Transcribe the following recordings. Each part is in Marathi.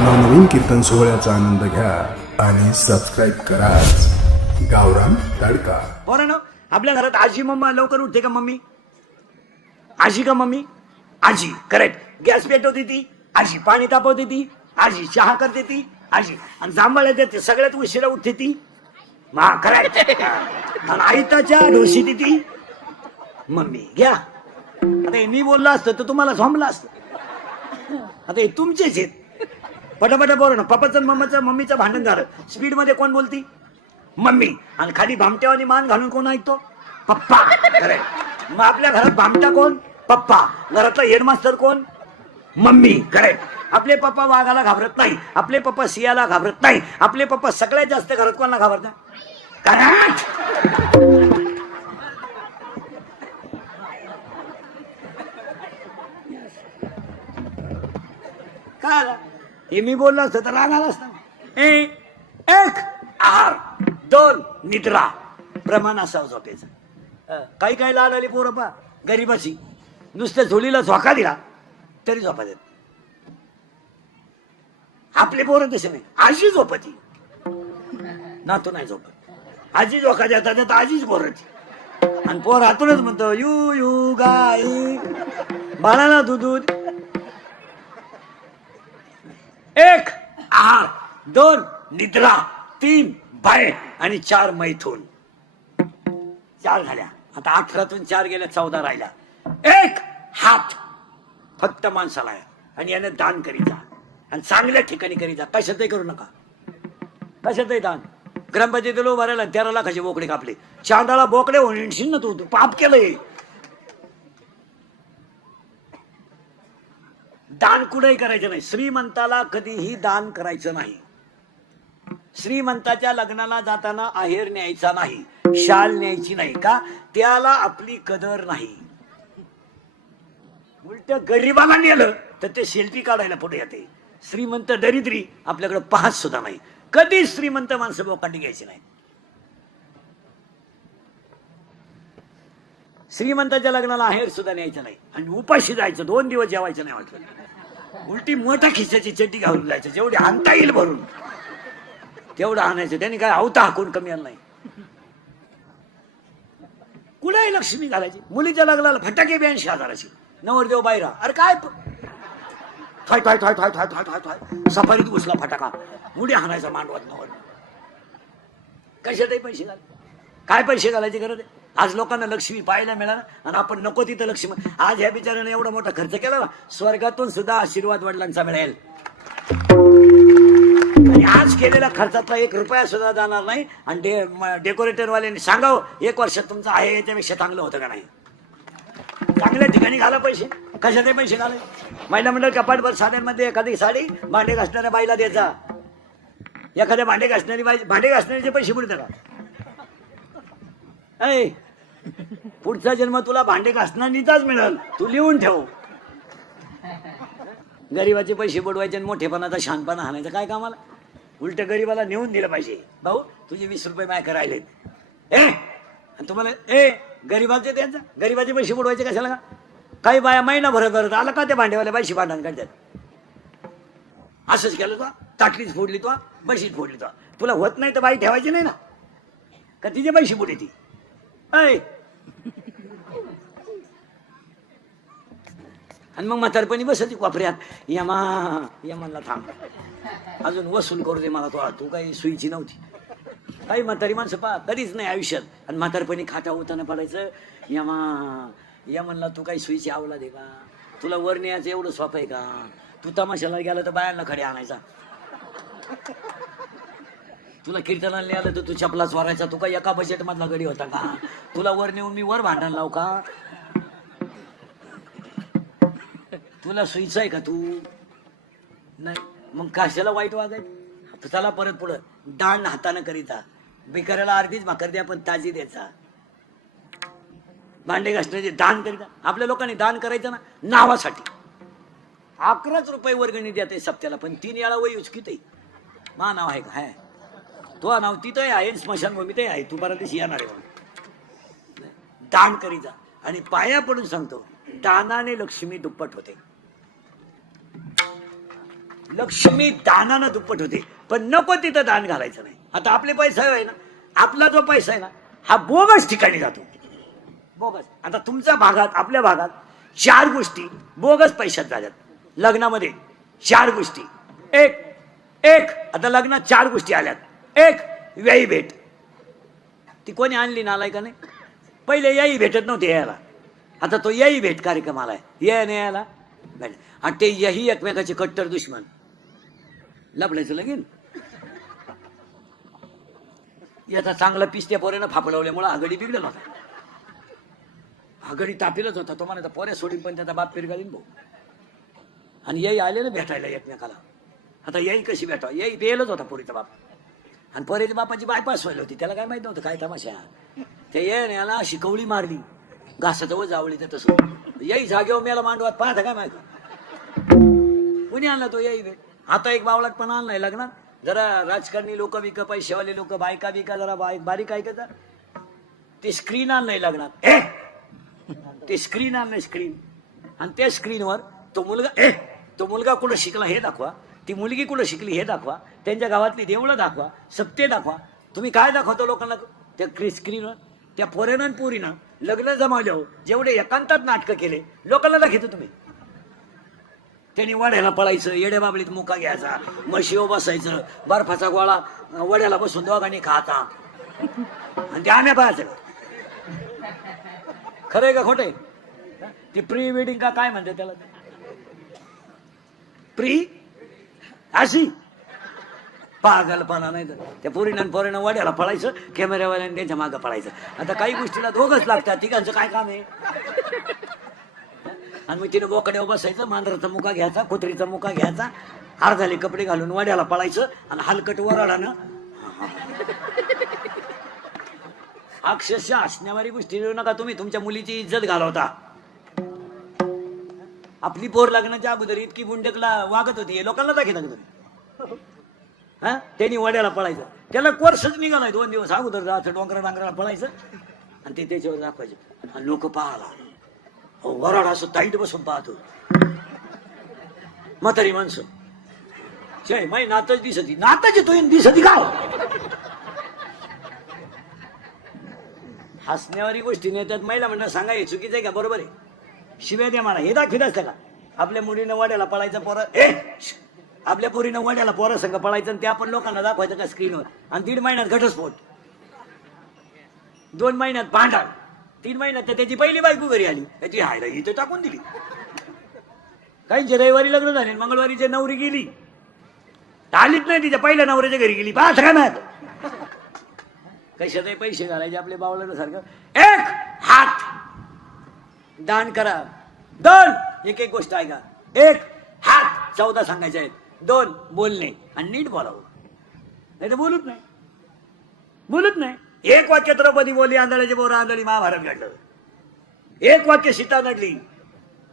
नवनवीन कीर्तन सोहळ्याचा आनंद घ्या आणि सबस्क्राईब करा गावरान तडका. पोरांनो, आपल्या घरात आजी मम्मा लवकर उठते का मम्मी? आजी का मम्मी? आजी. करेक्ट. गॅस पेटवते ती आजी, पाणी तापवते ती आजी, चहा करते ती आजी, आणि जांभळ्या देते सगळ्यात उशिरा उठते ती करेक्ट. आणि आईताच्या ढोशी ती मम्मी. घ्या आता हे मी बोललो असतं तर तुम्हाला झोंबलं असतं. आता हे तुमचेच आहेत. पटापटा पोरांनो, पप्पाचं मम्माचं मम्मीचं भांडण झालं, स्पीड मध्ये कोण बोलती? मम्मी. आणि खाली भामट्यावानी मान घालून कोण ऐकतो? पप्पा. करेक्ट. मग आपल्या घरात भामटा कोण? पप्पा. घरातला हेडमास्टर कोण? मम्मी. करेक्ट. आपले पप्पा वाघाला घाबरत नाही, आपले पप्पा सियाला घाबरत नाही, आपले पप्पा सगळ्यात जास्त घरात कोणाला घाबरतात? करेक्ट. काय आला? हे मी बोललो असतं तर राग आला असता. एक आहार, 2 निद्रा, प्रमाण असावं झोपेचं. काही काही लाल आली पोरं पा गरीबाची, नुसत्या झोलीला झोका दिला तरी झोपा देत. आपले पोरं तसे नाही. आजी झोपती, नातू नाही झोपत. आजी झोका देता देता आजीच पोराची, आणि पोर हातूनच म्हणतो यू यू गाई, बाळाला दूध. 1 आहार, 2 निद्रा, 3 भय आणि 4 मैथून. 4 झाल्या. आता 18तून 4 गेल्या, 14 राहिल्या. 1 हात फक्त माणसाला आहे, आणि याने दान करीत जा, आणि चांगल्या ठिकाणी करीत जा. कशातही करू नका, कशातही दान. ग्रामपंचायतीला उभा राहिला, 13 लाखाचे बोकडे कापले. चांदाला बोकडे होणशील ना तू पाप केलंय. दान कुठेही करायचं नाही. श्रीमंताला कधीही दान करायचं नाही. श्रीमंताच्या लग्नाला जाताना आहेर न्यायचा नाही, शाल न्यायची नाही. का? त्याला आपली कदर नाही. उलट गरीबाला नेलं तर ते सेल्फी काढायला पुढे येते. श्रीमंत दरिद्री आपल्याकडे पाहत सुद्धा नाही. कधी श्रीमंत माणसं बोकांडी घ्यायची नाही. श्रीमंताच्या लग्नाला आहेर सुद्धा न्यायचं नाही, आणि उपाशी जायचं. 2 दिवस जेवायचं नाही वाटलं. उलटी मोठा खिशाची चड्डी घालून जायचं, जेवढी आणता येईल भरून तेवढं आणायचं. त्यांनी काय आवता हाकून कमी आलं नाही. कुठेही लक्ष्मी घालायची. मुलीच्या लग्नाला फटाके 82,000ची, नवरदेव बाहेर. अरे काय थाय थाय थाय थाय थाय थाय थाय थाय सफारीत घुसला फटाका, मुडी हाणायचा मांडवात नवर. कशातही पैसे घाल. काय पैसे घालायची गरज आहे? आज लोकांना लक्ष्मी पाहायला मिळाला, आणि आपण नको तिथं लक्ष्मी. आज ह्या बिचाऱ्याने एवढा मोठा खर्च केला ना, स्वर्गातून सुद्धा आशीर्वाद वडिलांचा मिळेल. आणि आज केलेल्या खर्चातला 1 रुपया सुद्धा जाणार नाही. आणि डेकोरेटर वाल्यांनी सांगावं 1 वर्षात तुमचं आहे याच्यापेक्षा चांगलं होतं का नाही. चांगल्या ठिकाणी घाला पैसे. कशाचे पैसे घालाय? महिला मंडळ कपाटभर साड्यांमध्ये एखादी साडी भांडे घासणाऱ्या बाईला द्यायचा. एखाद्या भांडे घासणारी बाई, भांडे घासणारीचे पैसे बुडतात का? ऐ, पुढचा जन्म तुला भांडे घासणारीचाच मिळेल, तू लिहून ठेव. गरीबाचे पैसे बुडवायचे आणि मोठेपणाचा शहाणपणा हाणायचा काय कामाला? उलट गरीबाला नेऊन दिलं पाहिजे. भाऊ तुझे 20 रुपये माझ्याकडे राहिलेत. तुम्हाला गरीबाचे द्यायचं, गरीबाचे पैसे बुडवायचे कशाला का? काही बाया महिना भरत आला का त्या भांडेवाल्या पैसे भांडण काढतात. असंच केलं तो, ताटलीच फोडली तो, बशीत फोडली तो. तुला होत नाही तर बाई ठेवायची नाही ना का? तिचे पैसे बुडे ती. आणि मग म्हातारपणी बसती वापऱ्यात, यमानला थांब, अजून वसूल करू दे मला. तू काही सुईची नव्हती. काही म्हातारी माणसं पा कधीच नाही आयुष्यात, आणि म्हातारपणी खाटा होताना पडायचं यमनला तू काही सुईची आवला दे का? तुला वर न्यायचं एवढं सोपं आहे का? तू तमाशाला गेला तर बायांना खडे आणायचा. तुला कीर्तनाला नाही आलं तर तू चपला चोरायचा. तू काय एका बजेट मधला गडी होता का? तुला वर नेऊन मी वर भांडण लावू का? तुला सुईचं आहे का? तू नाही, मग कशाला वाईट वागायचं? चला परत पुढं. दान हाताने करीता, भिकाऱ्याला अर्धीच भाकर द्या पण ताजी द्यायचा. भांडे घासण्याचे दान करीता. आपल्या लोकांनी दान करायचं ना नावासाठी. 11 रुपये वर्गणी द्या ते सप्त्याला, पण 3 वेळा वय उचकीत आहे. मा नाव आहे का? आहे तो नाव तिथं आहे, स्मशानभूमीतही आहे. तू बरा दिवशी येणार आहे. दान करीता. आणि पाया पडून सांगतो, दानाने लक्ष्मी दुप्पट होते. लक्ष्मी दानानं दुप्पट होते, पण नको तिथं दान घालायचं नाही. आता आपले पैसे आहे ना, आपला जो पैसा आहे ना, हा बोगस ठिकाणी जातो. बोगस. आता तुमच्या भागात, आपल्या भागात 4 गोष्टी बोगस पैशात झाल्यात. लग्नामध्ये 4 गोष्टी. एक आता लग्नात 4 गोष्टी आल्यात. एक, व्ययी भेट. ती कोणी आणली नालाय का नाही? पहिले याही भेटत नव्हते यायला, आता तो याही भेट कार्यक्रम आलाय. ये नाही यायला भेट. आणि ते यही एकमेकाचे कट्टर दुश्मन. लपडायचं लगीन. याचा चांगला पिस्त्या पोऱ्यानं फापडवल्यामुळे आघाडी बिघडला होता. आघाडी तापीलच होता. तो म्हणायचा पोऱ्या सोडीन पण त्याचा बाप पिरगालीन भाऊ. आणि याही आले ना भेटायला एकमेकाला. आता याही कशी भेटावं? याही बेलच होता पोरीचा बाप. आणि पोरीच्या बापाची बायपास व्हायला होती, त्याला काय माहित नव्हतं काय तमाशा. ते ये याला शिकवली मारली घासाजवळ जावळी. तर तसं याही जागेवर मेला मांडवात पाहता काय माहिती कोणी आणला तो याही भेट. आता एक बावळात पण आणलाय लग्नात. जरा राजकारणी लोक बिक, पैसेवाले लोक, बायका बिका जरा बारीक ऐकता. ते स्क्रीन आणलंय लग्नात. ते स्क्रीन आणलंय स्क्रीन. आणि त्या स्क्रीनवर तो मुलगा कुठं शिकला हे दाखवा, ती मुलगी कुठं शिकली हे दाखवा, त्यांच्या गावातली देवळं दाखवा, सत्य दाखवा. तुम्ही काय दाखवतो लोकांना त्या स्क्रीनवर? त्या पोरेनं आणि पोरीनं लग्न जमावले हो, जेवढे एकांतात नाटकं केले लोकांना दाखवतो तुम्ही. त्यांनी वड्याला पळायचं, येड्या बाबळीत मुका घ्यायचा, म्हशीवर बसायचं, बर्फाचा गोळा वड्याला बसून दोघांनी खाता आणि ते आम्ही पाहायचं. खरंय का खोटंय? ती प्री वेडिंग का काय म्हणते त्याला? प्री अशी पागलपणा नाही तर. त्या पोरीनं वड्याला पळायचं, कॅमेऱ्यावाल्याने त्यांच्या मागं पळायचं. आता काही गोष्टीला दोघंच लागतात, तिघांचं काय काम आहे? आणि मग तिने बोकड्यावर बसायचं, मांजराचा मुका घ्यायचा, कुत्रीचा मुका घ्यायचा, अर्धाले कपडे घालून वड्याला पळायचं आणि हलकट वराडानं. अक्षरशः हसण्यावारी गोष्टी देऊ नका तुम्ही. तुमच्या मुलीची इज्जत घालवता. आपली पोर लग्नाच्या अगोदर इतकी बुंडकला वागत होती, हे लोकांना दाखवता का तुम्ही? हा, त्यांनी वड्याला पळायचं, त्याला कोर्सच निघालाय 2 दिवस अगोदर जायचं, डोंगराला पळायचं आणि ते त्याच्यावर दाखवायचे. आणि लोक पाहाला वराड असं ताईट बसून पाहतो. म्हातारी माणसं जय माई नातच दिसती, नाताची तो दिसती का? हसण्यावारी गोष्टी नेतात. महिला म्हणतात सांगा हे चुकीचं आहे का बरोबर आहे? शिव्या द्या मला, हे दाखवित असतं का? आपल्या मुलीनं वड्याला पळायचं पोरं, आपल्या पोरीनं वड्याला पोरं संघ पळायचं आणि ते आपण लोकांना दाखवायचं का स्क्रीनवर? आणि 3 महिन्यात घटस्फोट, 2 महिन्यात भांडण, 3 महिन्यात तर त्याची पहिली बायको घरी आली, त्याची हायला इथं टाकून दिली. काहींचे रविवारी लग्न झाले, मंगळवारीची नवरी गेली, आलीच नाही, तिच्या पहिल्या नवऱ्याच्या घरी गेली. पाहत काय माहित कशातही पैसे घालायचे आपले बावळं सारखं. 1 हात दान करा. 2 एक गोष्ट ऐका. 1 हात 14 सांगायचे आहेत. 2 बोलणे आणि नीट बोलावं. नाही तर बोलत नाही. 1 वाक्य द्रौपदी बोलली, आंधळ्याचे बोर आंधळी, महाभारत घडलं. 1 वाक्य सीता नडली,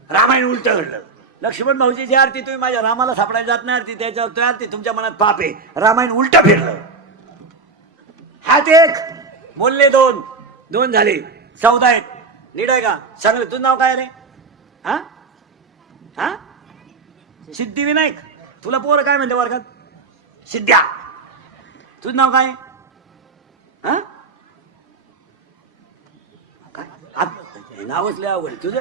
रामायण उलट घडलं. लक्ष्मण भाऊजीची आरती तुम्ही माझ्या रामाला सापडायला जात नाही, आरती त्याच्यावर तो आरती तुमच्या मनात पाप आहे, रामायण उलट फिरलं. हात 1 बोलले 2 झाले, 14 आहेत. नीट आहे का? चांगलं. तुझं नाव काय रे? हा सिद्धिविनायक. तुला पोरं काय म्हणते वर्गात? सिद्ध्या. तुझं नाव काय? काय नावच लय अवघड तुझं?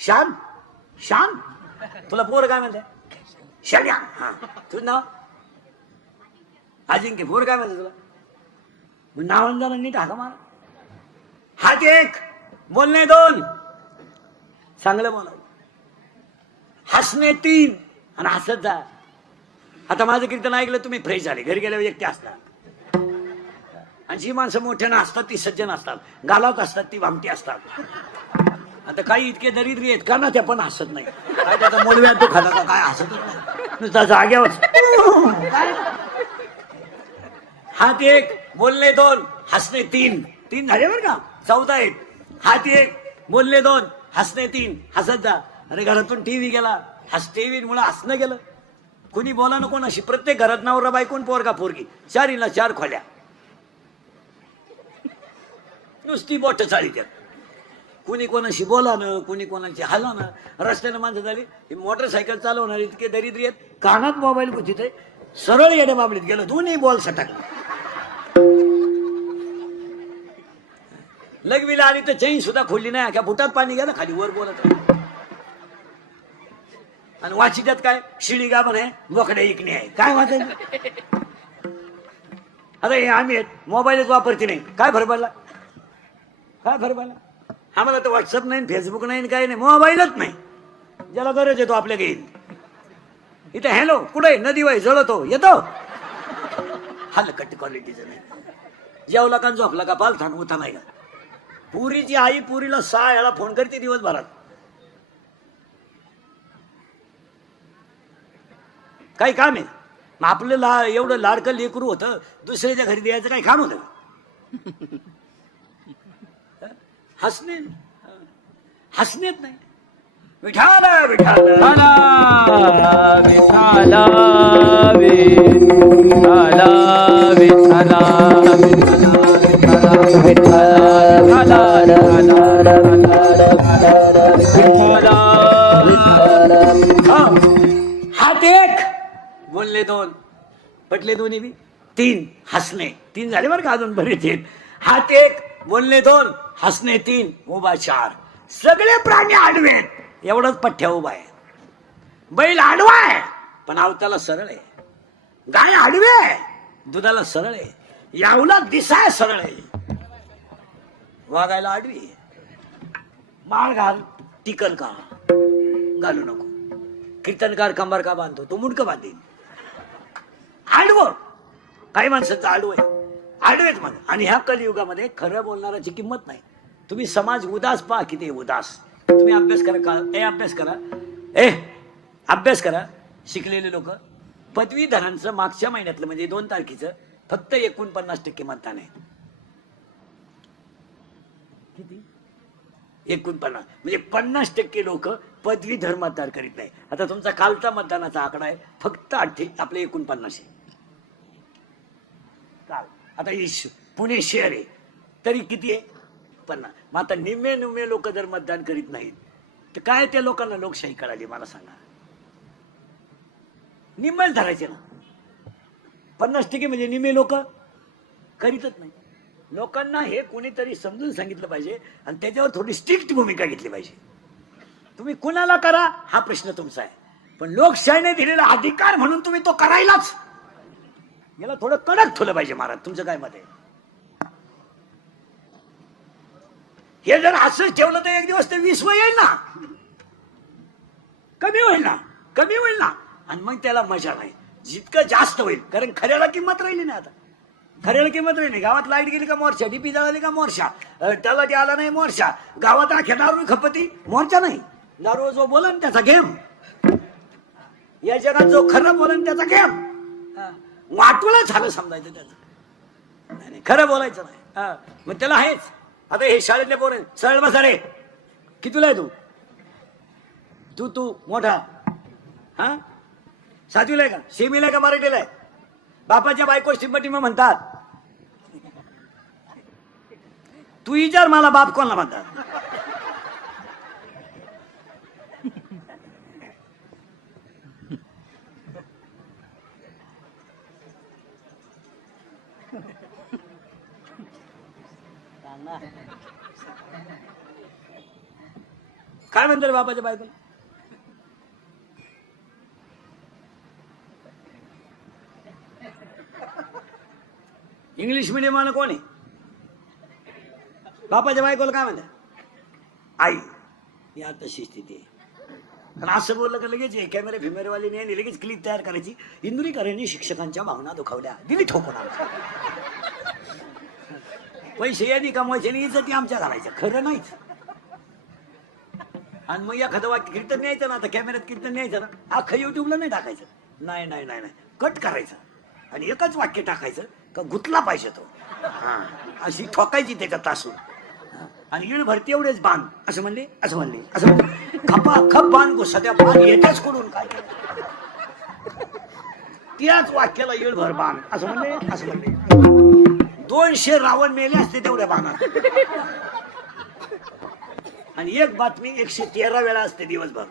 शान. तुला पोरं काय म्हणते? शान्या. हा, तुझं नाव? अजिंक्य. पोरं काय म्हणते तुला? मग नावान झालं नीट हाका मारा. हात 1 बोलणे 2 चांगलं बोला. हसणे 3 आणि हसत जा. आता माझं कीर्तन ऐकलं तुम्ही फ्रेश झाले, घरी गेल्यावर एकटे असतात. आणि जी माणसं मोठ्यानं असतात ती सज्जन असतात, गालावत असतात ती भामटी असतात. आता काही इतके दरिद्री आहेत का ना, त्या पण हसत नाही. काय त्याचा मोलव्यात तो खाला का काय हसत नाही, नुसता जाग्यावर. हात 1 बोलणे 2 हसणे 3 झाले बरं का? 14 आहेत. हात 1 बोलणे 2 हसणे 3 हसत जा. अरे घरातून टीव्ही गेला, टीव्ही मुळे हसणं गेलं. कुणी बोला ना कोणाशी. प्रत्येक घरात नवरा बायकोन पोरगा पोरगी, 4 4 खोल्या, नुसती बोट चाळी त्यात. कुणी कोणाशी बोलानं, कुणी कोणाशी हलानं. रस्त्यानं माणसं झाली, ही मोटरसायकल चालवणारे इतके दरिद्री आहेत, कानात मोबाईल गुंतीत आहे, सरळ येण्या बाबलीत गेलं, दोन्ही बॉल सटाकले. लगवीला आली तर चैन सुद्धा खोलली नाही, अख्या बुटात पाणी गेलं, खाली वर बोलत राहिलं. आणि वाचित्यात काय शिडी गाभण आहे, बोकड्या इकणे आहे, काय वाचायचं. आता हे आम्ही मोबाईलच वापरते नाही, काय फरक पडला, काय फरक पडला. आम्हाला तर व्हॉट्सअप नाही, फेसबुक नाही, काही नाही, मोबाईलच नाही. ज्याला गरज येतो आपल्या घेईल. इथे हॅलो कुठे नदी वाई जळतो येतो, हलकट क्वालिटीचं नाही. जेवला का झोपला का पालथान उठा नाही का. पुरीची आई पुरीला 6 वेळा फोन करते दिवसभरात. काही काम आहे मग आपलं एवढं लाडकं लेकरू होतं, दुसऱ्याच्या घरी द्यायचं काही काम होतं. हसण्यात नाही. विठाल विठाल हात एक बोलले 2 पटले, दोन्ही बी 3 हसणे 3 झाले बरं का, अजून बरेच आहेत. हात एक बोलले 2 हसणे 3 उभा 4. सगळे प्राणी आडवे आहेत, एवढंच पठ्ठ्या उभा आहे. बैल आडवा आहे पण आवताला सरळ आहे. गाय आडवे आहे दुधाला सरळ आहे. यावला दिसाय सरळ आहे, वागायला आडवी आहे. माळ घाल टिकल का घालू नको. कीर्तनकार कंबर का बांधतो, तो मुंडक बांधेल. आडवं काही माणसाचं आडवं आहे, आडवेच म्हण. आणि ह्या कलियुगामध्ये खरं बोलणाराची किंमत नाही. तुम्ही समाज उदास पहा, किती उदास. तुम्ही अभ्यास करा का, अभ्यास करा, अभ्यास करा. शिकलेले लोक पदवीधरांचं मागच्या महिन्यातलं म्हणजे 2 तारखेचं फक्त 49% मतदान आहे. किती 49 म्हणजे 50% लोक पदवीधर मतदान करीत नाही. आता तुमचा कालचा मतदानाचा आकडा आहे फक्त आपले 49 आहे काल. आता पुणे शहर आहे तरी किती आहे 50. मग आता निम्मे लोक जर मतदान करीत नाहीत तर काय त्या लोकांना लोकशाही कळाली मला सांगा. निम्मेच धरायचे ना. 50% म्हणजे निम्मे लोक करीतच नाही. लोकांना हे कोणीतरी समजून सांगितलं पाहिजे आणि त्याच्यावर थोडी स्ट्रिक्ट भूमिका घेतली पाहिजे. तुम्ही कुणाला करा हा प्रश्न तुमचा आहे, पण लोकशाहीने दिलेला अधिकार म्हणून तुम्ही तो करायलाच. याला थोडं कडक ठेवलं पाहिजे महाराज. तुमचं काय मत आहे. हे जर असंच ठेवलं तर एक दिवस ते 20 येईल ना, कमी होईल ना. आणि मग त्याला मजा नाही. जितकं जास्त होईल, कारण खऱ्याला किंमत राहिली नाही. आता खऱ्याला किंमत राहिली. गावात लाईट गेली का मोर्चा, डीपी जळाली का मोर्चा, त्याला ते आला नाही मोर्चा. गावात अख्या दारू खपती मोर्चा नाही. दारू जो बोलन त्याचा गेम. या जगात जो खरं बोलन त्याचा गेम. वाटूला झालं समजायचं त्याचं. नाही खरं बोलायचं नाही. मग त्याला आहेच. आता हे शाळेतले पोरं सरळ बसा रे. कितीला आहे तू मोठा, हा 7वीला आहे का, सेमीला आहे का, मराठीला आहे. बापाच्या बायको सिंपटी मग म्हणतात. तू विचार मला बाप कोणाला म्हणतात. काय म्हणतात बापाच्या बायको. इंग्लिश मिडियम कोण आहे. बापाच्या बायकोला काय म्हणतात आई. ही आता स्थिती आहे. आणि असं बोललं का लगेच कॅमेरे फिमेरेवाली नाही, लगेच क्लिप तयार करायची. इंदुरीकरांनी शिक्षकांच्या भावना दुखावल्या, दिली ठोकून. पैसे यादी कमवायचे आणि इज्जती आमच्या घालायच्या. खरं नाहीच. आणि मग एखादं वाक्य कीर्तन न्यायचं ना, आता कॅमेऱ्यात कीर्तन न्यायचं ना, अख्खं युट्यूबला नाही टाकायचं. नाही कट करायचं आणि एकच वाक्य टाकायचं का गुतला पाहिजे तो. अशी ठोकायची त्याच्यात तासून. आणि इळ भरती एवढेच बाण असं म्हणले खप बाण घुसा. त्या बाण येतेच करून काय त्याच वाक्याला इळ भर बाण असं म्हणले. 200 रावण मेले असते तेवढ्या बाणात. आणि एक बातमी 113 वेळा असते दिवसभर.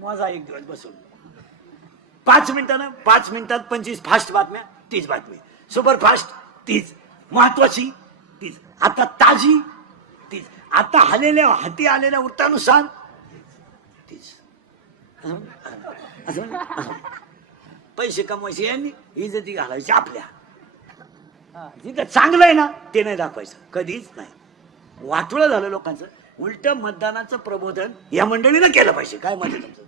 माझा एक दिवस बसून 5 मिनिटात 25 फास्ट बातम्या, 30 बातमी, सुपर फास्ट 30, महत्वाची 30, आता ताजी 30, आता हाती आलेल्या वृत्तानुसार 30. असं पैसे कमवायचे यांनी, इज्जती घालायची आपल्या. जिथं चांगलं आहे ना ते नाही दाखवायचं, कधीच नाही. वाटोळं झालं लोकांचं. उलट मतदानाचं प्रबोधन या मंडळीनं केलं पाहिजे. काय मत आहे तुमचं?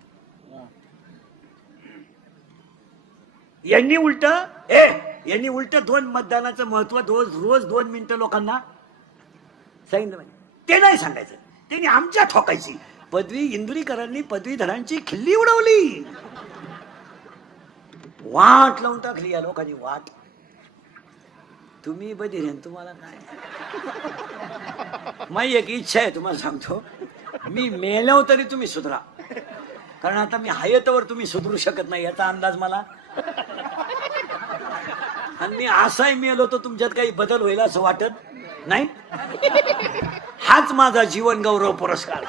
यांनी उलट 2 मतदानाचं महत्व रोज 2 मिनिटं लोकांना सांगितलं पाहिजे. ते नाही सांगायचं, त्यांनी आमच्या ठोकायची. इंदुरीकरांनी पदवीधरांची खिल्ली उडवली, वाट लावून टाकली या लोकांनी, वाट. तुम्ही बधीर आहे, तुम्हाला काय. माझी एक इच्छा आहे, तुम्हाला सांगतो, मी मेल्यावर तरी तुम्ही सुधरा. कारण आता मी हयतवर तुम्ही सुधरू शकत नाही याचा अंदाज मला. आणि मी असाही मेलो तर तुमच्यात काही बदल होईल असं वाटत नाही. हाच माझा जीवन गौरव पुरस्कार.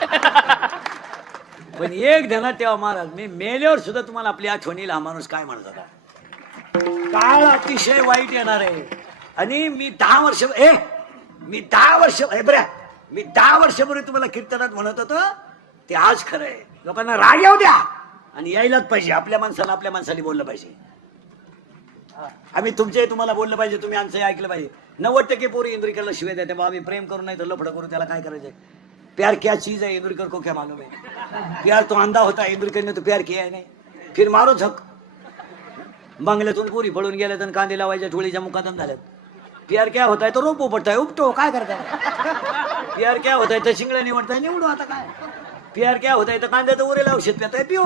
पण एक ध्यानात ठेवा महाराज, मी मेल्यावर सुद्धा तुम्हाला आपली आठवण येईल. हा माणूस काय म्हणत होता. काळ अतिशय वाईट येणार आहे. आणि मी 10 वर्षापूर्वी तुम्हाला कीर्तनात म्हणत होतो ते आज खरं आहे. लोकांना राग येऊ द्या आणि यायलाच पाहिजे. आपल्या माणसाला बोललं पाहिजे. आम्ही तुम्हाला बोललं पाहिजे, तुम्ही आमचं ऐकलं पाहिजे. 90% पोरी इंदुरीकरला शिवाय देते, आम्ही प्रेम करू नाही तर लफडं करू, त्याला काय करायचंय. प्यार क्या चीज है इंदुरीकर को क्या मालूम है. प्यार तो अंधा होता है, इंदुरीकर ने तो प्यार किया है नहीं. फिर मारो झक. बंगल्यातून पोरी पळून गेल्यात आणि कांदे लावायच्या ठोळीच्या मुकादम झाल्यात. प्यार क्या होता है तो रोप उपटताय, उपटो, काय करताय. प्यार क्या होता है तर शिंगड्या निवडताय, निवडू आता काय. प्यार क्या होता है तर कांद्याचं उरेला औषध पिताय, पिओ.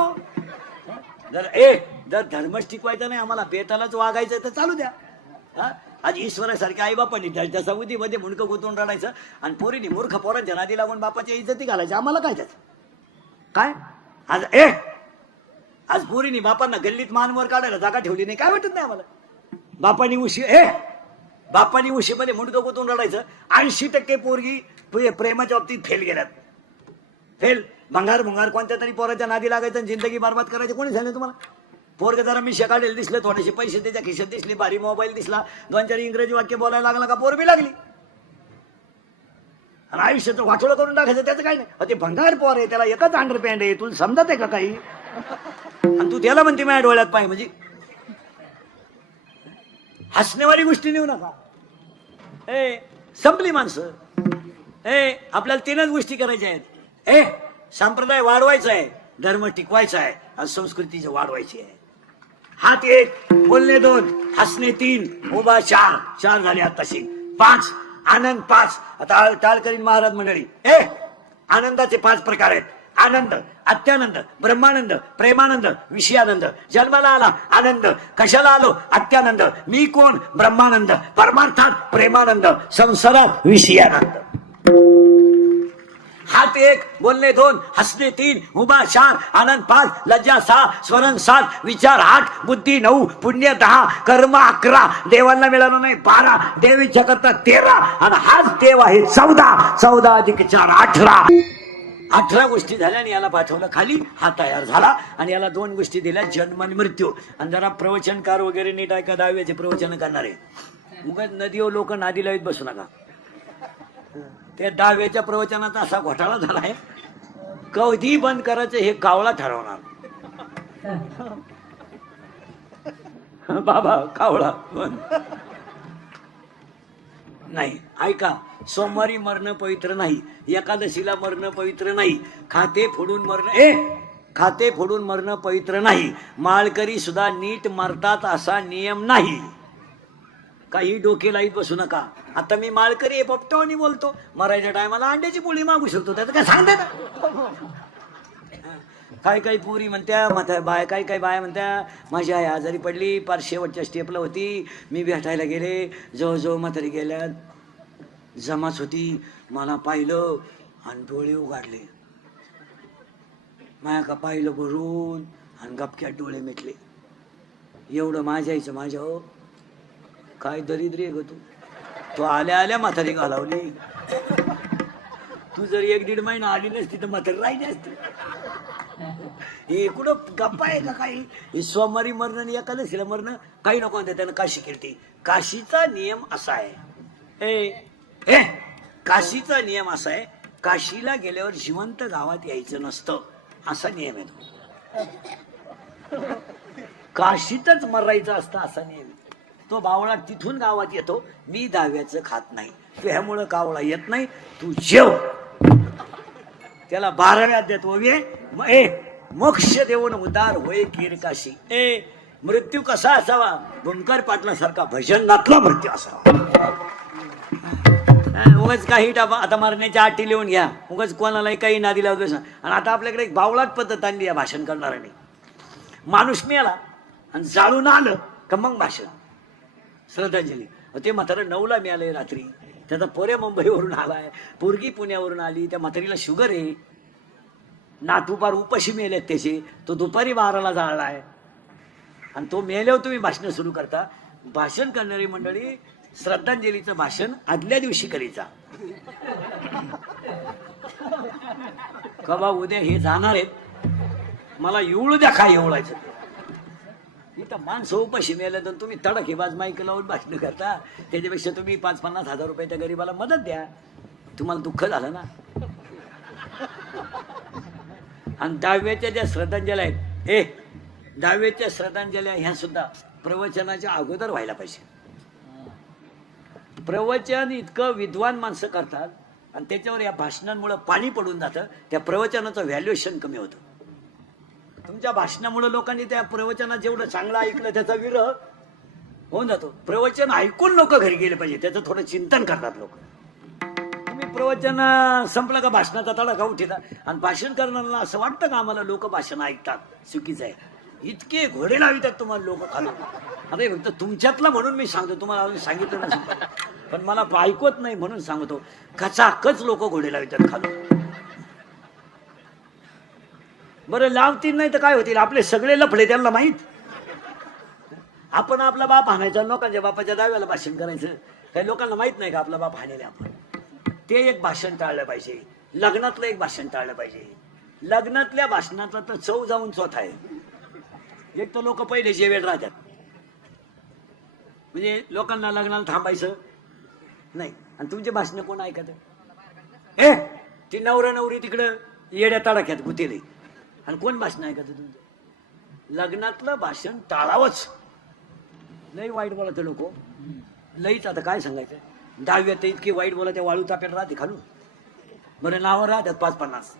जर धर्मच टिकवायचा नाही, आम्हाला बेतालाच वागायचं तर चालू द्या. आज ईश्वरासारख्या आई बापांनी त्याच्या सवुदीमध्ये मुंडकं गुंतवून रडायचं आणि पोरीनी मूर्ख पोरांच्या नादी लागून बापाच्या इज्जती घालायची. आम्हाला काय त्याच काय. आज पोरीनी बापांना गल्लीत मानवर काढायला जागा ठेवली नाही, काय वाटत नाही आम्हाला. बापानी उशीमध्ये मुंडकं गुंतवून रडायचं. 80% पोरगी प्रेमाच्या बाबतीत फेल गेल्यात. फेल भंगार कोणत्या तरी पोराच्या नादी लागायचं आणि जिंदगी बरबाद करायची. कोणी सांगितलं तुम्हाला. पोरग जरा मी काढेल दिसलं, थोडेसे पैसे त्याच्या खिशात दिसले, भारी मोबाईल दिसला, 2-4 इंग्रजी वाक्य बोलायला लागला का पोरबी लागली. आणि आयुष्याचं वाटोळं करून टाकायचं, त्याचं काय नाही. ते भंगार पोर आहे, त्याला एकच अंडरपॅन्ट आहे, तुला समजत आहे का काही. आणि तू त्याला म्हणते माझ्या डोळ्यात पाय. म्हणजे हसण्यावारी गोष्टी नेऊ नका. संपली माणसं. आपल्याला 3च गोष्टी करायच्या आहेत. संप्रदाय वाढवायचा आहे, धर्म टिकवायचा आहे आणि संस्कृतीची वाढवायची आहे. हात 1, बोलणे 2, हसणे 3, उभा 4 झाले आताशी. 5 आनंद 5. आता टाळकरीन महाराज मंडळी. आनंदाचे 5 प्रकार आहेत. आनंद, अत्यानंद, ब्रह्मानंद, प्रेमानंद, विषयानंद. जन्माला आला आनंद, कशाला आलो अत्यानंद, मी कोण ब्रह्मानंद, परमार्थात प्रेमानंद, संसारात विषयानंद. हात 1, बोलणे 2, हसणे 3, उभा 4, आनंद 5, लज्जा 6, स्मरण 7, विचार 8, बुद्धी 9, पुण्य 10, कर्म 11, देवांना मिळालं नाही 12, देव इच्छा करता 13, आणि हाच देव आहे 14 अधिक 4 18 गोष्टी झाल्या. आणि याला पाठवलं खाली, हा तयार झाला. आणि याला 2 गोष्टी दिल्या, जन्म आणि मृत्यू. आणि जरा प्रवचनकार वगैरे नीट ऐका, 10व्याचे प्रवचन करणारे. उगाच नदीवर लोक नादी लावीत बसू नका. त्या 10व्याच्या प्रवचनाचा असा घोटाळा झालाय, कधी बंद करायचं हे कावळा ठरवणार. बाबा कावळा बंद नाही. ऐका, सोमवारी मरणं पवित्र नाही, एकादशीला मरणं पवित्र नाही, खाते फोडून मरणं पवित्र नाही, माळकरी सुद्धा नीट मरतात असा नियम नाही. काही डोके लाईत बसू नका. आता मी माळकरी आहे, पपटवणी बोलतो, मरायच्या टायमाला अंड्याची पोळी मागू शकतो, त्याचं काय सांगते ना. काही पोरी म्हणत्या, काही बाया म्हणत्या माझी आई आजारी पडली, पार शेवटच्या स्टेपला होती, मी भेटायला गेले, जवळजवळ म्हातारी गेल्यात, जमाच होती, मला पाहिलं आणि डोळे उघडले. माया का पाहिलं भरून आणि गपक्यात डोळे मिटले. एवढं माझ्या आईचं माझ्या. हो काय दरिद्री आहे ग तू. तो आल्या म्हातारी घालावली. तू जर 1-1.5 महिना आली नसती तर म्हातारी राहिली असती. हे कुठं गप्पा आहे का काही? हे सोमवारी मरणं आणि एकादशीला मरणं काही नको म्हणते त्यानं काशी केली. काशीचा नियम असा आहे ए काशीचा नियम असा आहे, काशीला गेल्यावर जिवंत गावात यायचं नसतं, असा नियम आहे तो. काशीतच मरायचं असतं असा नियम आहे. तो बावळा तिथून गावात येतो, मी दहाव्याचं खात नाही, तू ह्यामुळं कावळा येत नाही, तू जेव. त्याला 12व्या देतो मोक्ष देऊन उदार होय कीर काशी. मृत्यू कसा असावा? भूमकर पाटलासारखा भजनातला मृत्यू असावा. उगाच काही टापा आता मरण्याच्या आटी लिहून घ्या, उगाच कोणालाही काही नादी लावतो. आणि आता आपल्याकडे एक बावळाट पद्धत आणली या भाषण करणाऱ्याने. माणूस मेला आणि जाळून आलं का मग भाषण, श्रद्धांजली. ते म्हातारं 9ला मिळालंय रात्री, त्याचा पोऱ्या मुंबईवरून आलाय, पोरगी पुण्यावरून आली, त्या म्हातारीला शुगर आहे, नातू पार उपाशी मेलेत त्याचे, तो दुपारी 12ला जाळलाय आणि तो मेल्यावर तुम्ही भाषण सुरू करता. भाषण करणारी मंडळी श्रद्धांजलीचं भाषण आदल्या दिवशी करीचा का बा उद्या हे जाणार आहेत, मला एवढं द्या काय एवढायचं. इथं माणसं उपाशी मेल्या तर तुम्ही तडकेबाज माईक लावून भाषण करता, त्याच्यापेक्षा तुम्ही 5-50 हजार रुपये त्या गरीबाला मदत द्या, तुम्हाला दुःख झालं ना. आणि 10व्याच्या ज्या श्रद्धांजल्या आहेत, 10व्याच्या श्रद्धांजल्या ह्या सुद्धा प्रवचनाच्या अगोदर व्हायला पाहिजे. प्रवचन इतकं विद्वान माणसं करतात आणि त्याच्यावर या भाषणांमुळे पाणी पडून जातं, त्या प्रवचनाचं व्हॅल्युएशन कमी होतं. तुमच्या भाषणामुळे लोकांनी त्या प्रवचनात जेवढं चांगलं ऐकलं त्याचा विरह होऊन जातो. प्रवचन ऐकून लोक घरी गेले पाहिजे, त्याचं थोडं चिंतन करतात लोक. तुम्ही प्रवचन संपलं का भाषणाचा तडाखा उठितात आणि भाषण करणाऱ्यांना असं वाटतं का आम्हाला लोक भाषण ऐकतात, चुकीचं आहे. इतके घोडे लावितात तुम्हाला लोक खाली. अरे फक्त तुमच्यातला म्हणून मी सांगतो, तुम्हाला अजून सांगितलं नसेल पण मला ऐकवत नाही म्हणून सांगतो. कचाकच लोक घोडे लावितात खाली. बरं लावतील नाही तर काय होतील, आपले सगळे लफडे त्यांना माहीत. आपण आपला बाप हाणायचा, लोकांच्या बापाच्या दाव्याला भाषण करायचं. काही लोकांना माहित नाही का आपला बाप हाणेले आपण. ते एक भाषण टाळलं पाहिजे. लग्नातलं एक भाषण टाळलं पाहिजे. लग्नातल्या भाषणाचा तर चव जाऊन चौथा आहे. एक तर लोक पहिले जेवेल राहतात, म्हणजे लोकांना लग्नाला थांबायचं नाही. आणि तुमचे भाषण कोण ऐकत? ती नवरा नवरी तिकडं येड्या तडाख्यात गुतेले आणि कोण भाषण ऐकत तुमचं? लग्नातलं भाषण टाळावंच. लई वाईट बोलत लोक, लईच. आता काय सांगायचं, 10व्यात इतकी वाईट बोला, त्या वाळू ताप्यात राहते खालून. बरं नावं राहतात 5-50.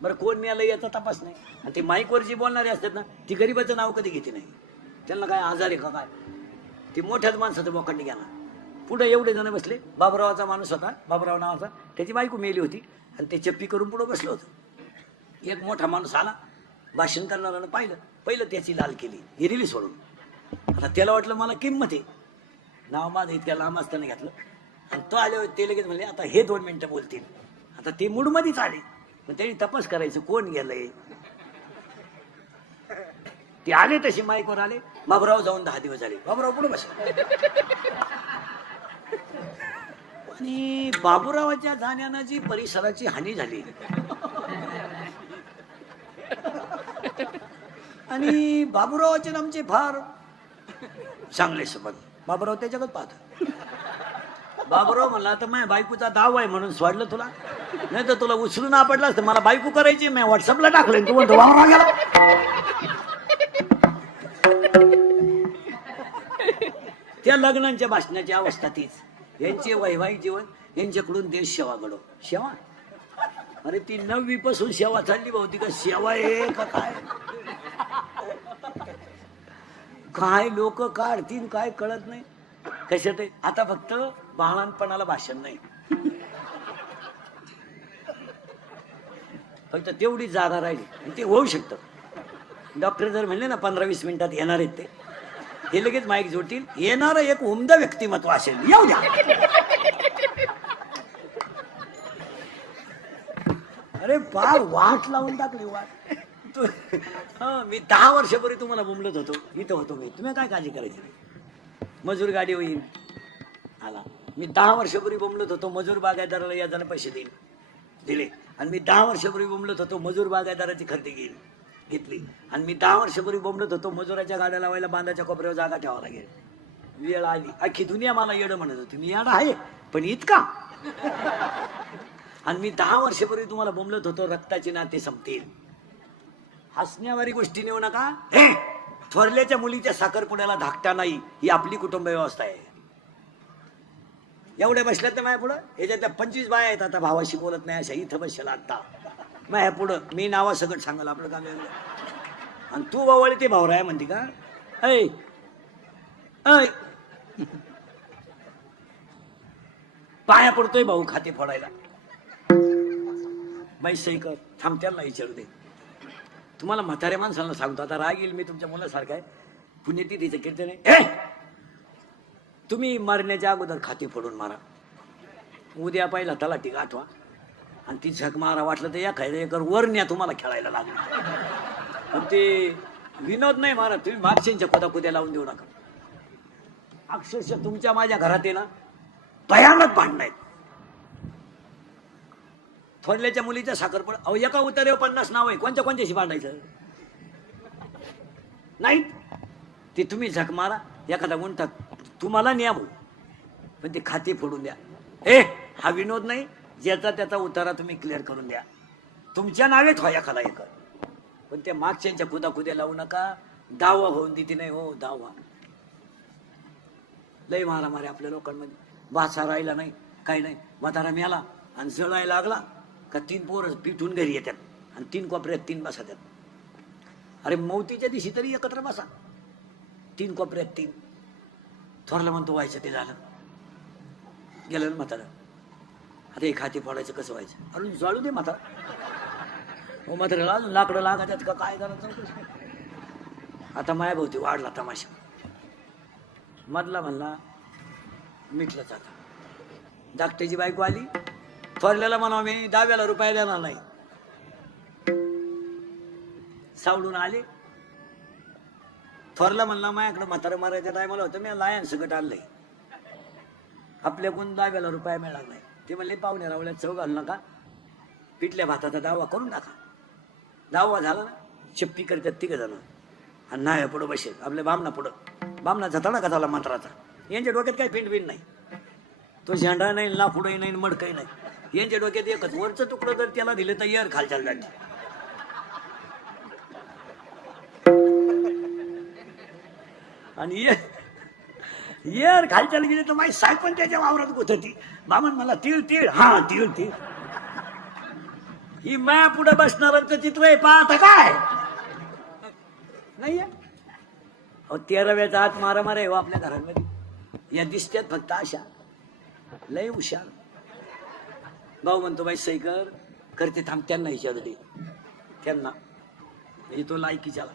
बरं कोण मिळालं याचा तपास नाही. आणि ते माईकवर जी बोलणारे असतात ना, ती गरीबाचं नाव कधी घेते नाही. त्यांना काय आजार आहे का काय? ती मोठ्याच माणसाचं बोकांडी घ्या ना. पुढे एवढे जण बसले. बाबुरावाचा माणूस होता, बाबुराव नावाचा, त्याची बायको मेली होती आणि ते चप्पी करून पुढं बसलं होतं. एक मोठा माणूस आला, भाषण करणाऱ्यानं पाहिलं, पहिलं त्याची लाल केली, हिरिली सोडून. आता त्याला वाटलं मला किंमत आहे, नाव माझं इतक्या लांब असताना घेतलं. आणि तो आल्यावर ते लगेच म्हणले आता हे 2 मिनिटं बोलतील. आता ते मूडमध्येच आले, पण त्यांनी तपास करायचं कोण गेलंय. ते आले तसे माईकवर आले. बाबुराव जाऊन 10 दिवस झाले. बाबुराव पुढे बसले आणि बाबुरावाच्या जाण्यानं जी परिसराची हानी झाली आणि बाबुरावाचे आमचे फार चांगले संबंध. बाबुराव त्याच्याकडे पाहतो. बाबुराव म्हणला तर माझ्या बायकोचा दाव आहे म्हणून सोडलं तुला, नाही तर तुला उचलून आपडला असतं. मला बायको करायची, मी व्हॉट्सअपला टाकलं, तू म्हणतो बाबुराव गेला. त्या लग्नांच्या भाषणाची अवस्था तीच. यांचे वैवाहिक जीवन, यांच्याकडून देश सेवा घडव. सेवा? अरे ती 9वी पासून सेवा चालली भाऊ. का सेवा आहे का काय? काय लोक काढतील काय कळत नाही. कशात आहे आता? फक्त बाळांपणाला भाषण नाही, फक्त तेवढी जागा राहिली. ते होऊ शकतं. डॉक्टर जर म्हणले ना 15-20 मिनिटात येणार आहेत ते, हे लगेच माईक जोडतील. येणारं एक उमदा व्यक्तिमत्व असेल, येऊ द्या. अरे फार वाट लावून टाकली वाट. मी 10 वर्षापूर्वी तुम्हाला बोंबलत होतो, इथं होतो मी, तुम्ही काय काळजी करायची? मजूर गाडी होईल आला. मी 10 वर्षापूर्वी बोंबलत होतो, मजूर बागायतदाराला याजाने पैसे देईल. दिले. आणि मी 10 वर्षापूर्वी बोंबलत होतो मजूर बागायतदाराची खरेदी घेतली. आणि मी 10 वर्षापूर्वी बोंबलत होतो मजुराच्या गाड्या लावायला बांधाच्या कोपऱ्यावर जागा ठेवावं लागेल. वेळ आली. अख्खी दुनिया मला येडं म्हणत होती. मी येडा आहे पण इतका. आणि मी 10 वर्षापूर्वी तुम्हाला बोंबलत होतो रक्ताचे नाते संपतील. हसण्यावारी गोष्टी नेऊ नका. हे थोरल्याच्या मुलीच्या साखरपुड्याला धाकटा नाही, ही आपली कुटुंब व्यवस्था आहे. एवढ्या बसल्यात तर माझ्या पुढं याच्यातल्या 25 बाया आहेत आता भावाशी बोलत नाही अशा इथं बसला आता माझ्या पुढं. मी नावा सगळं सांगाल आपलं काम एवढं. आणि तू बावळी ते भावराय म्हणते का? ऐ ऐ पाया पडतोय भाऊ खाते फोडायला. बाई सही कर. थांबत्याला विचारू दे. तुम्हाला म्हाताऱ्या माणसाला सांगतो आता राग येईल. मी तुमच्या मुलासारखा आहे. पुण्यतिथीचं कीर्तन आहे. तुम्ही मरण्याच्या अगोदर खाते फोडून मारा. उद्या पहिला तलाठी गाठवा आणि ती झक मारा. वाटलं तर एखाद्या वर न्या तुम्हाला खेळायला लागलं. पण ते विनोद नाही मारा. तुम्ही मागच्यांच्या कुद्या लावून देऊ नका. अक्षरशः तुमच्या माझ्या घरात आहे ना भयानक भांडण आहेत. थोरल्याच्या मुलीच्या साखरपुडा अहो एका उतार्यावर 50 नाव आहे. कोणत्याशी भांडायचं नाही. ते तुम्ही झक मारा एखादा गुंठा तुम्हाला न्या भाऊ पण ते खाते फोडून द्या. हा विनोद नाही. ज्याचा त्याचा उतारा तुम्ही क्लिअर करून द्या. तुमच्या नावेत व्हा एखादा एकर. पण त्या मागच्यांच्या कुद्या लावू नका. दावा होऊन देते नाही हो. दावा लय मारामारी आपल्या लोकांमध्ये. वाचा राहिला नाही काही नाही. म्हातारा मेला आणि जळायला लागला का 3 पोरं पिठून घरी येतात आणि 3 कोपऱ्यात 3 बसतात. अरे मौतीच्या दिवशी तरी एकत्र बसा. 3 कोपऱ्यात 3. थोरला म्हणतो व्हायचं ते झालं गेलं ना म्हातारा. आता हे खाते फोडायचं कसं व्हायचं? अरे जाळू दे म्हातारा. हो म्हातारा अजून लाकडं लागायच्यात का काय करायचं? आता मायाभोवती वाढला तमाशा. मधला म्हणला मिटलं जाता. धाकट्याची बायको आली. थोरल्याला म्हणा मी 10 रुपये देणार नाही. सावडून आले. थोरला म्हणला माझ्याकडे म्हातारा मारायच्या टायमाला होतं मी लायन सगळं आणलंय. आपल्याकडून 10 रुपये मिळणार नाही. ते म्हणले पाहुणे रावल्यात चव घालू नका. पिठल्या भाताचा दावा करून टाका. दावा झाला ना चप्पी करतात 3 जण आणि नाही पुढं बसेल आपल्या बामणा पुढं. बामणाचा तडा का झाला मंत्राचा. यांच्या डोक्यात काही पिंड नाही. तो झेंडा नाही ना पुढंही नाही मडकही नाही. यांच्या डोक्यात एकच वरचं तुकडं जर त्याला दिलं तर यर खालच्या जाते. आणि यर खालच्याला गेली तर माझी साय पण त्याच्या वावरात गोथती. बामण मला तीळ हा तीळ ही माया पुढे बसणारांचं चित्र आहे. पाहता काय नाही. अहो 13व्याचा आत मारामार आहे हो आपल्या घरांमध्ये. या दिसत्यात फक्त अशा लय हुशार. भाऊ म्हणतो बाई सही करते थांब. त्यांना विचार दे. त्यांना म्हणजे तो लायकीच्याला.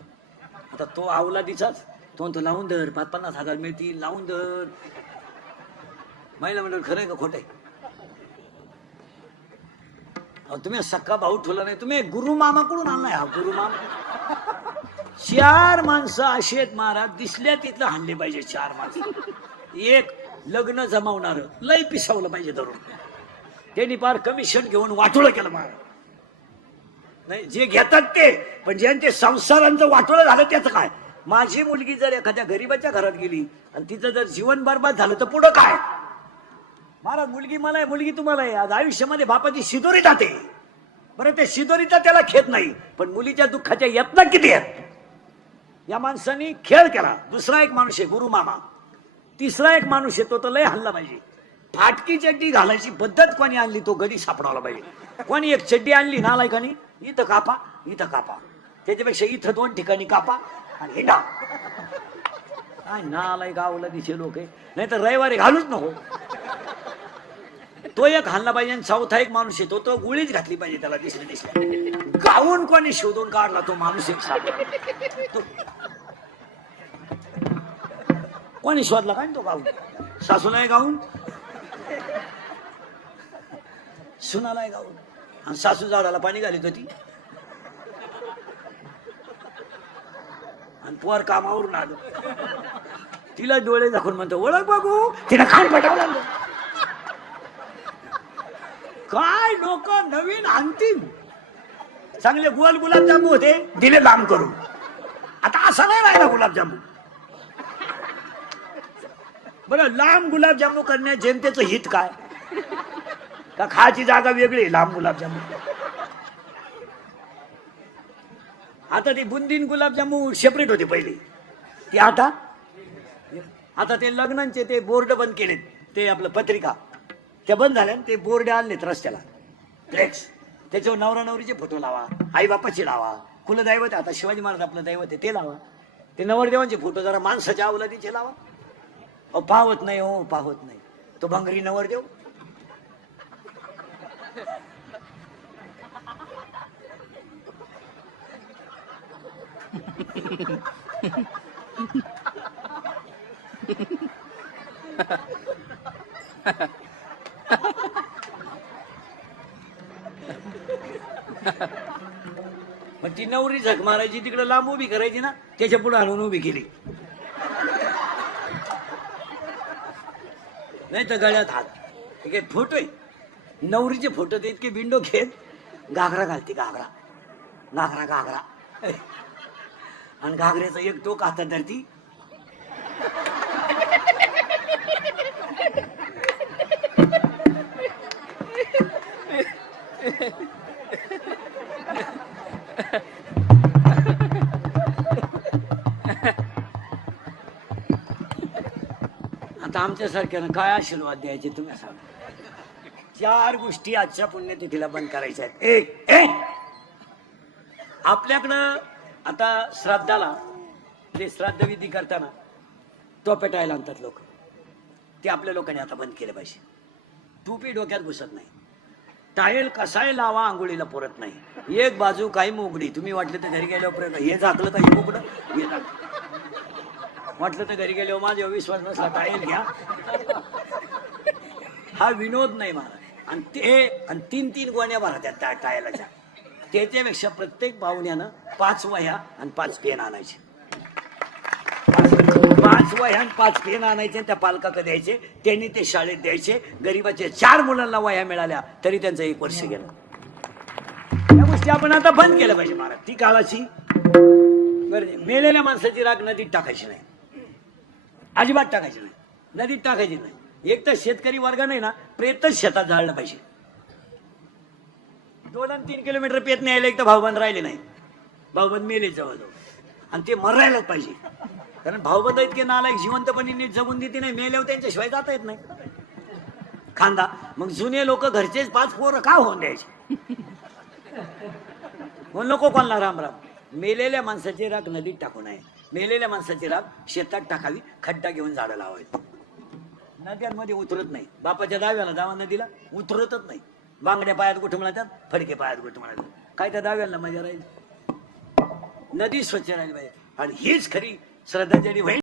आता तो आवला दिसाच तो लावून धर 50,000 मिळतील लावून धर. महिला म्हणतो खरं आहे का खोटं आहे? तुम्ही सक्का भाऊ ठेवला नाही. तुम्ही गुरुमामाकडून आणलाय. हा गुरुमामा. 4 माणसं अशी आहेत महाराज दिसल्या तिथलं हाणले पाहिजे. 4 माणसं. एक लग्न जमावणार लय पिसावलं पाहिजे धरून. त्यांनी फार कमिशन घेऊन वाटोळं केलं महाराज. नाही जे घेतात ते पण ज्यांचे संसारांचं वाटोळं झालं त्याचं काय? माझी मुलगी जर एखाद्या गरीबाच्या घरात गेली आणि तिचं जर जीवन बरबाद झालं तर पुढं काय? महाराज मुलगी मला आहे मुलगी तुम्हाला आहे. आज आयुष्यामध्ये बापाची शिदोरी जाते. बरं ते शिदोरीचा त्याला खेद नाही पण मुलीच्या दुःखाच्या यातना किती आहेत. या माणसाने खेळ केला. दुसरा एक माणूस आहे गुरुमामा. तिसरा एक माणूस आहे तो तर लय हल्ला पाहिजे. फाटकी चड्डी घालायची पद्धत कोणी आणली तो गडी सापडावला पाहिजे. कोणी एक चड्डी आणली नालायकानी इथं कापा इथं कापा त्याच्यापेक्षा इथं 2 ठिकाणी कापा आणि हिंडा. काय नालाय गावला दिसे लोक नाही तर रविवारी घालूच नको. तो एक हल्ला पाहिजे आणि चौथा एक माणूस येतो तो गुळीच घातली पाहिजे त्याला दिसल्या. गाऊन कोणी शोधून काढला तो माणूस एक सापडला. कोणी शोधला काय तो गाऊन? सासूला आहे गाऊन सुनाला आहे गाऊन आणि सासू झाडाला पाणी घालीत होती आणि पोर कामावरून आलो. तिला डोळे दाखवून म्हणतो ओळख बघू. तिला खाण पटावं लागलं. काय लोक नवीन आणतील. चांगले गोल गुलाबजामू होते, दिले लांब करून. आता असं नाही राहिला गुलाबजामू. बरं, लांब गुलाबजामू करण्यात जनतेचं हित काय? का खायची जागा वेगळी, लांब गुलाबजामू. आता ते बुंदीन गुलाबजामू सेपरेट होते पहिले, ते आता ते लग्नांचे ते बोर्ड बंद केलेत, ते आपलं पत्रिका त्या बंद झाल्या. ते बोर्ड आणलेत रस्त्याला, फ्लेक्स. त्याच्यावर नवरा नवरीचे फोटो लावा, आई बापाचे लावा, कुलदैवत आता शिवाजी महाराज आपलं दैवत आहे ते लावा. ते नवरदेवांचे फोटो जरा माणसाच्या अवलादीचे लावा. अहो पाहत नाही, हो पाहत नाही. तो भंगरी नवरदेव. मग ती नवरी झक मारायची, तिकडे लांब उभी करायची ना, त्याच्या पुढे आणून उभी केली. नाही तर गळ्यात हात. हे काय फोटो आहे? नवरीचे फोटो ते इतके बिंडो घेत घागरा घालते, घागरा घागरा घागरा. आणि घागऱ्याचा एक टोक हातात धरती. आता आमच्यासारख्यानं काय आशीर्वाद द्यायचे तुम्ही सांगा. 4 गोष्टी आजच्या पुण्यतिथीला बंद करायच्या आहेत. एक, आपल्याकडं आता श्राद्धाला ते श्राद्ध विधी करताना तो पेटायला आणतात लोक, ते आपल्या लोकांनी आता बंद केलं पाहिजे. टोपी डोक्यात घुसत नाही, टायल कसाय लावा आंघोळीला पुरत नाही, एक बाजू काही मोगडी. तुम्ही वाटलं तर घरी गेल्यावर हे झाकलं तर हे मोगडं, हे झाकलं. वाटलं तर घरी गेल्यावर माझ्यावर विश्वास नसला टायल घ्या. हा विनोद नाही मला. आणि ते 3 गोण्या भरत्यात त्या टायलाच्या. त्याच्यापेक्षा प्रत्येक पाहुण्यानं 5 वह्या आणि 5 पेन आणायचे. 5 वह्या आणि 5 पेन आणायचे, त्या पालकाकडे द्यायचे, त्यांनी ते शाळेत द्यायचे. गरीबाचे 4 मुलांना वह्या मिळाल्या तरी त्यांचं 1 वर्ष गेलं. या गोष्टी आपण आता बंद केल्या पाहिजे महाराज. ती काळाची मेलेल्या माणसाची राख नदीत टाकायची नाही, अजिबात टाकायची नाही, नदीत टाकायची नाही. एक तर शेतकरी वर्ग नाही ना, प्रेतच शेतात जाळलं पाहिजे. 2 आणि 3 किलोमीटर पेत न्यायला एक तर भाऊबंद राहिले नाही, भाऊबंद मेले जवळजवळ. आणि ते मरायलाच पाहिजे, कारण भाऊबंद इतके नालायक जिवंतपणे नीट जगून देते नाही, मेल्यावर त्यांच्याशिवाय जाता येत नाही खांदा. मग जुने लोक घरचेच 5 पोरं का होऊन द्यायचे? म्हणून नको कोणला राम राम. मेलेल्या माणसाची राख नदीत टाकू नये, मेलेल्या माणसाची राख शेतात टाकावी, खड्डा घेऊन झाडं लावावी. नद्यांमध्ये उतरत नाही, बापाच्या दाव्याला जावा नदीला उतरतच नाही. बांगड्या पायात कुठे म्हणतात, फडके पायात कुठे म्हणतात. काय त्या दाव्याला मजा राहील? नदी स्वच्छ राहिली पाहिजे. आणि हीच खरी श्रद्धांजली होईल.